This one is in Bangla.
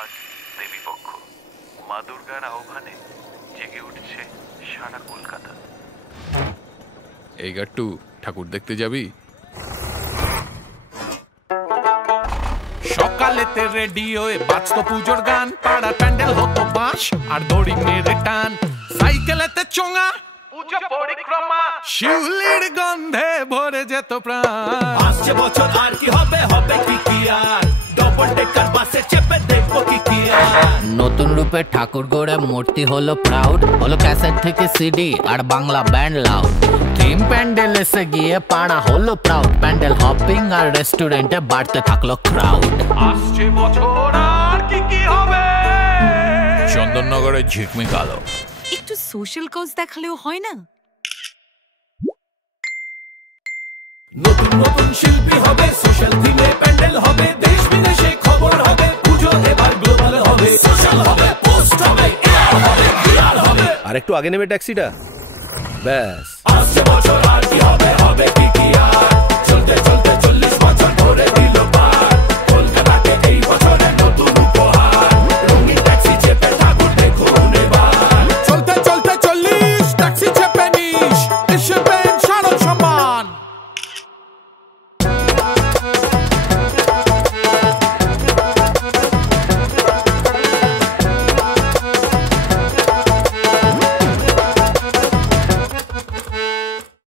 আজ দেবীপক্ষ, মা দুর্গার আহ্বানে জেগে উঠছে সারা কলকাতা। এই গাট্টু, ঠাকুর দেখতে যাবি? সকালেতে রেডিওয়ে বাজতো পুজোর গান, পাড়া প্যান্ডেল হতো বাঁশ আর দড়ি মেরে টান, সাইকেলেতে চোঙা পুজো পরিক্রমা, শিউলির গন্ধে ভরে যেত প্রাণ। আসছে বছর আর কি হবে, হবে কি আর, ডবল ডেকার বাসে চেপে দেখবো কি আর। নতুন রূপে ঠাকুর গড়ে মূর্তি হলো প্রাউড, হলো ক্যাসেট থেকে সিডি আর Bangla band loud. Theme pandal এসে গিয়ে পাড়া হলো প্রাউড, প্যান্ডেল হপিং আর রেস্টুরেন্টে বাড়তে থাকলো ক্রাউড। আসছে বছর আর কি হবে, চন্দননগরে ঝিকমিক আলো। একটু সোশ্যাল কজ দেখালেও হয় না? নতুন নতুন শিল্পী হবে, সোশ্যাল থিমে প্যান্ডেল হবে, দেশ বিদেশে খবর হবে, পুজো এবার গ্লোবাল হবে, সোশ্যাল হবে, পোস্ট হবে, এআর হবে, ভিআর হবে। আর একটু আগে নেবে ট্যাক্সিটা, ব্যাস। আসছে বছর আর কি হবে, হবে কি আর, চলতে চলতে 40 বছর ধরে দিল পার।